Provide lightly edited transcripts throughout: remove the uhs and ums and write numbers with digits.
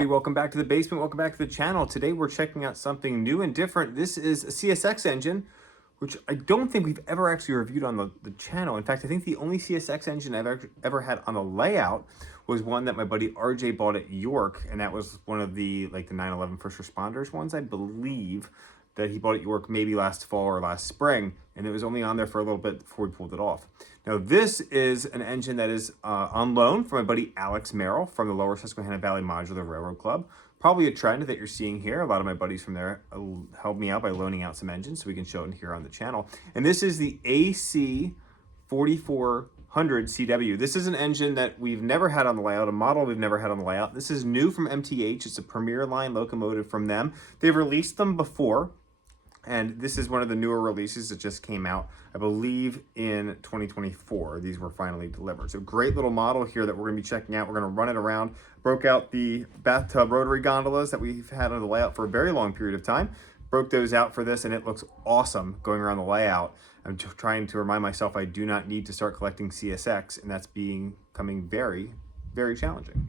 everybody, welcome back to the basement, welcome back to the channel. Today we're checking out something new and different. This is a CSX engine, which I don't think we've ever actually reviewed on the channel. In fact, I think the only CSX engine I've ever had on the layout was one that my buddy RJ bought at York, and that was one of the 9/11 first responders ones, I believe, that he bought at York maybe last fall or last spring, and it was only on there for a little bit before we pulled it off. Now, this is an engine that is on loan from my buddy Alex Merrill from the Lower Susquehanna Valley Modular Railroad Club. Probably a trend that you're seeing here. A lot of my buddies from there helped me out by loaning out some engines so we can show it here on the channel. And this is the AC400CW. This is an engine that we've never had on the layout, a model we've never had on the layout. This is new from MTH. It's a Premier line locomotive from them. They've released them before, and this is one of the newer releases that just came out, I believe, in 2024. These were finally delivered. So great little model here that we're going to be checking out. We're going to run it around. Broke out the bathtub rotary gondolas that we've had on the layout for a very long period of time. Broke those out for this, and it looks awesome going around the layout. I'm trying to remind myself I do not need to start collecting CSX, and that's becoming very, very challenging.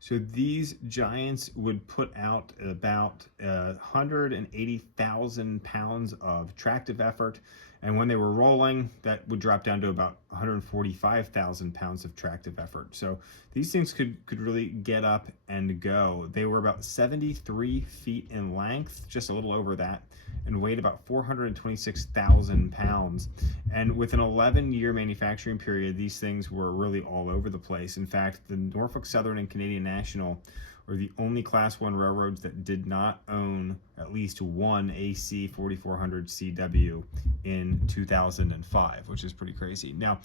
So these giants would put out about 180,000 pounds of tractive effort. And when they were rolling, that would drop down to about 145,000 pounds of tractive effort. So these things could really get up and go. They were about 73 feet in length, just a little over that, and weighed about 426,000 pounds. And with an 11-year manufacturing period, these things were really all over the place. In fact, the Norfolk Southern and Canadian National were the only Class 1 railroads that did not own at least one AC400CW in 2005, which is pretty crazy. Now,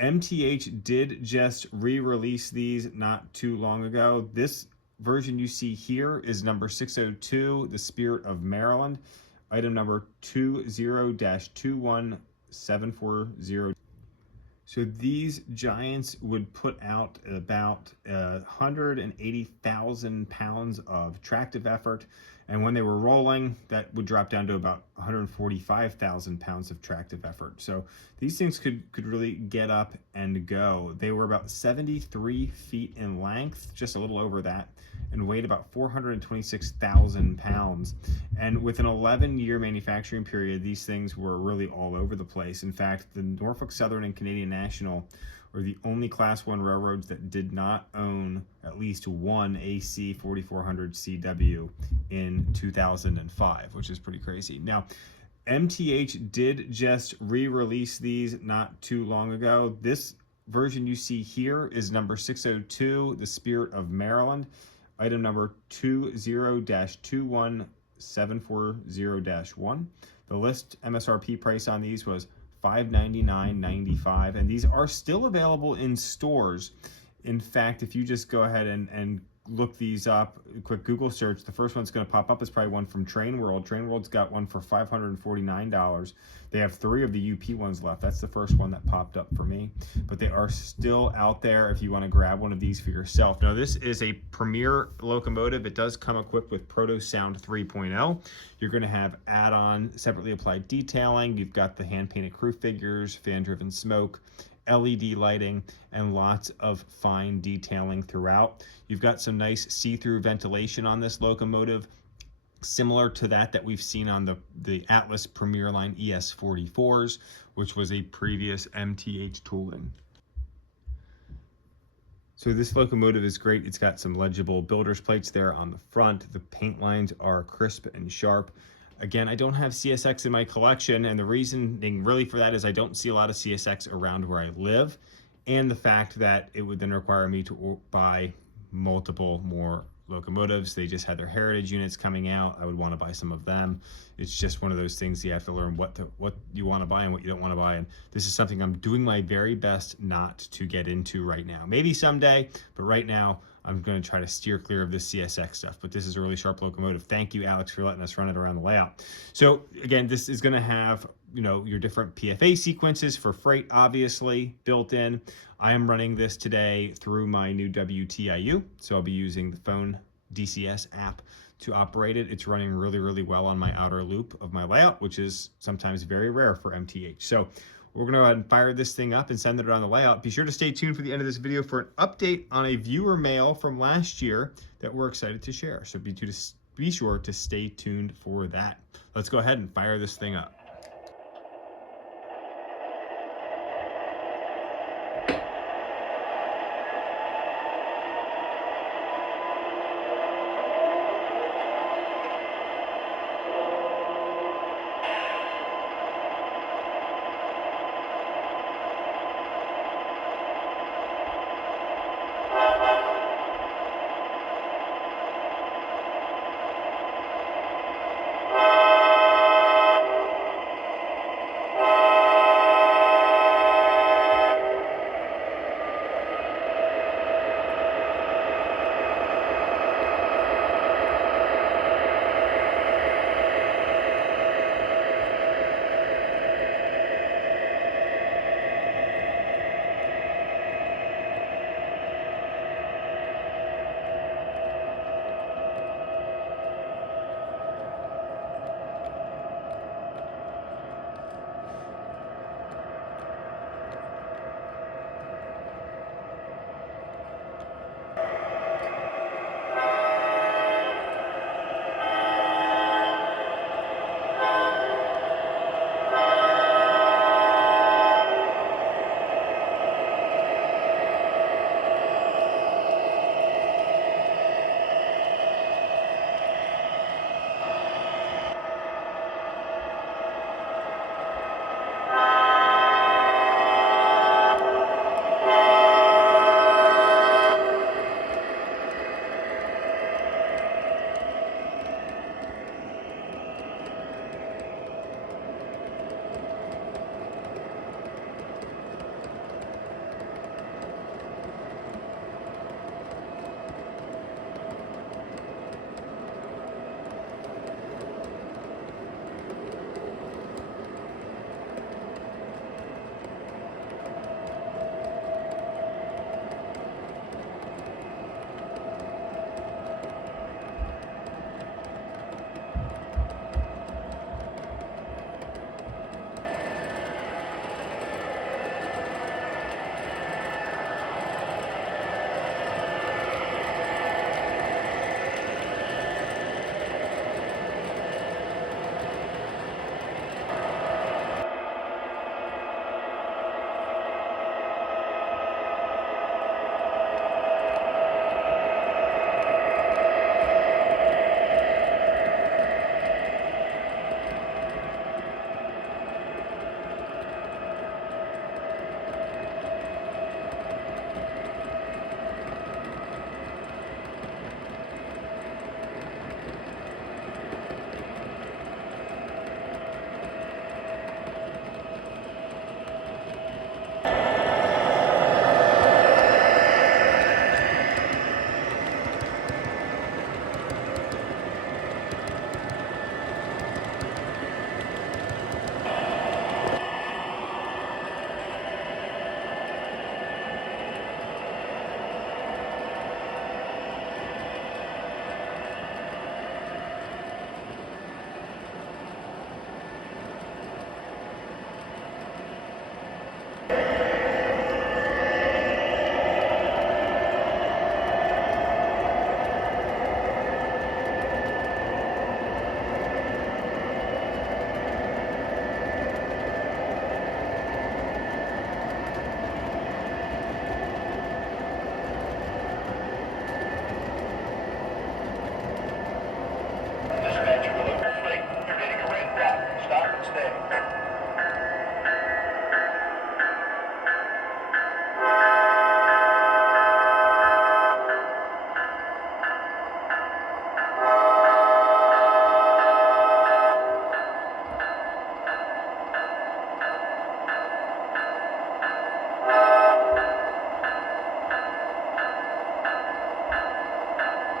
MTH did just re-release these not too long ago. This version you see here is number 602, the Spirit of Maryland, item number 20-21740. So these giants would put out about 180,000 pounds of tractive effort. And when they were rolling, that would drop down to about 145,000 pounds of tractive effort. So these things could really get up and go. They were about 73 feet in length, just a little over that, and weighed about 426,000 pounds. And with an 11-year manufacturing period, these things were really all over the place. In fact, the Norfolk Southern and Canadian National were the only Class 1 railroads that did not own at least one AC400CW in 2005, which is pretty crazy. Now, MTH did just re-release these not too long ago. This version you see here is number 602, the Spirit of Maryland, item number 20-21740-1. The list MSRP price on these was $599.95, and these are still available in stores. In fact, if you just go ahead and look these up, a quick Google search, the first one's going to pop up is probably one from Train World. Train World's got one for $549. They have 3 of the UP ones left. That's the first one that popped up for me, but they are still out there if you want to grab one of these for yourself. Now, this is a Premier locomotive. It does come equipped with Proto Sound 3.0. You're going to have add-on separately applied detailing. You've got the hand-painted crew figures, fan-driven smoke, LED lighting, and lots of fine detailing throughout. You've got some nice see-through ventilation on this locomotive, similar to that we've seen on the Atlas Premier Line ES44s, which was a previous MTH tooling. So this locomotive is great. It's got some legible builder's plates there on the front. The paint lines are crisp and sharp. Again, I don't have CSX in my collection, and the reasoning really for that is I don't see a lot of CSX around where I live, and the fact that it would then require me to buy multiple more locomotives. They just had their heritage units coming out. I would want to buy some of them. It's just one of those things you have to learn what you want to buy and what you don't want to buy, and this is something I'm doing my very best not to get into right now. Maybe someday, but right now I'm going to try to steer clear of this CSX stuff, but this is a really sharp locomotive. Thank you, Alex, for letting us run it around the layout. So again, this is going to have, your different PFA sequences for freight, obviously, built in. I am running this today through my new WTIU, so I'll be using the phone DCS app to operate it. It's running really, really well on my outer loop of my layout, which is sometimes very rare for MTH. So We're going to go ahead and fire this thing up and send it on the layout. Be sure to stay tuned for the end of this video for an update on a viewer mail from last year that we're excited to share. So be sure to stay tuned for that. Let's go ahead and fire this thing up.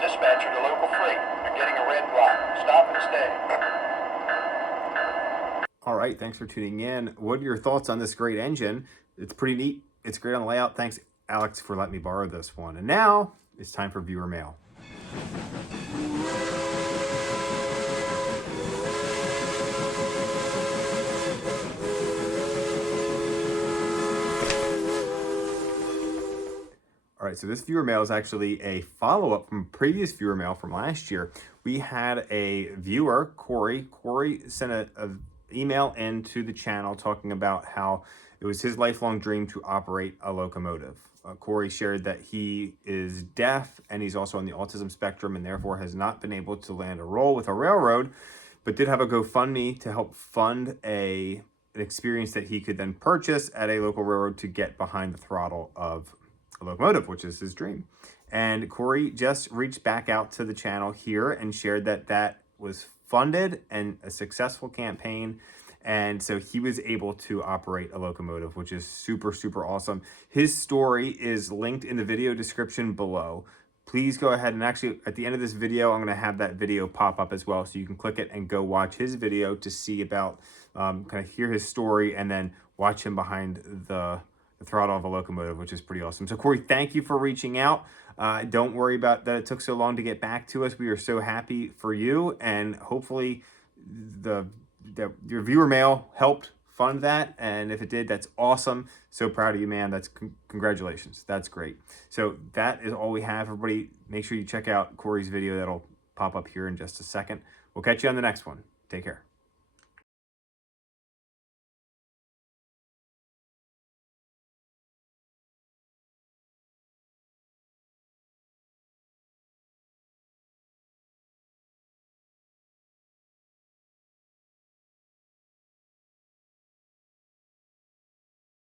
Dispatcher to local freight. You're getting a red block. Stop and stay. All right, thanks for tuning in. What are your thoughts on this great engine? It's pretty neat. It's great on the layout. Thanks, Alex, for letting me borrow this one. And now it's time for viewer mail. right, so this viewer mail is actually a follow-up from previous viewer mail from last year. We had a viewer, Corey. Corey sent a email into the channel talking about how it was his lifelong dream to operate a locomotive. Corey shared that he is deaf and he's also on the autism spectrum and therefore has not been able to land a role with a railroad, but did have a GoFundMe to help fund an experience that he could then purchase at a local railroad to get behind the throttle of a locomotive, which is his dream. And Corey just reached back out to the channel here and shared that that was funded and a successful campaign. And so he was able to operate a locomotive, which is super, super awesome. His story is linked in the video description below. Please go ahead and actually at the end of this video, I'm going to have that video pop up as well. So you can click it and go watch his video to see about, kind of hear his story and then watch him behind the throttle of a locomotive, which is pretty awesome. So Corey, thank you for reaching out. Don't worry about that it took so long to get back to us. We are so happy for you, and hopefully your viewer mail helped fund that. And if it did, that's awesome. So proud of you, man. That's congratulations. That's great. So that is all we have. Everybody, make sure you check out Corey's video. That'll pop up here in just a second. We'll catch you on the next one. Take care.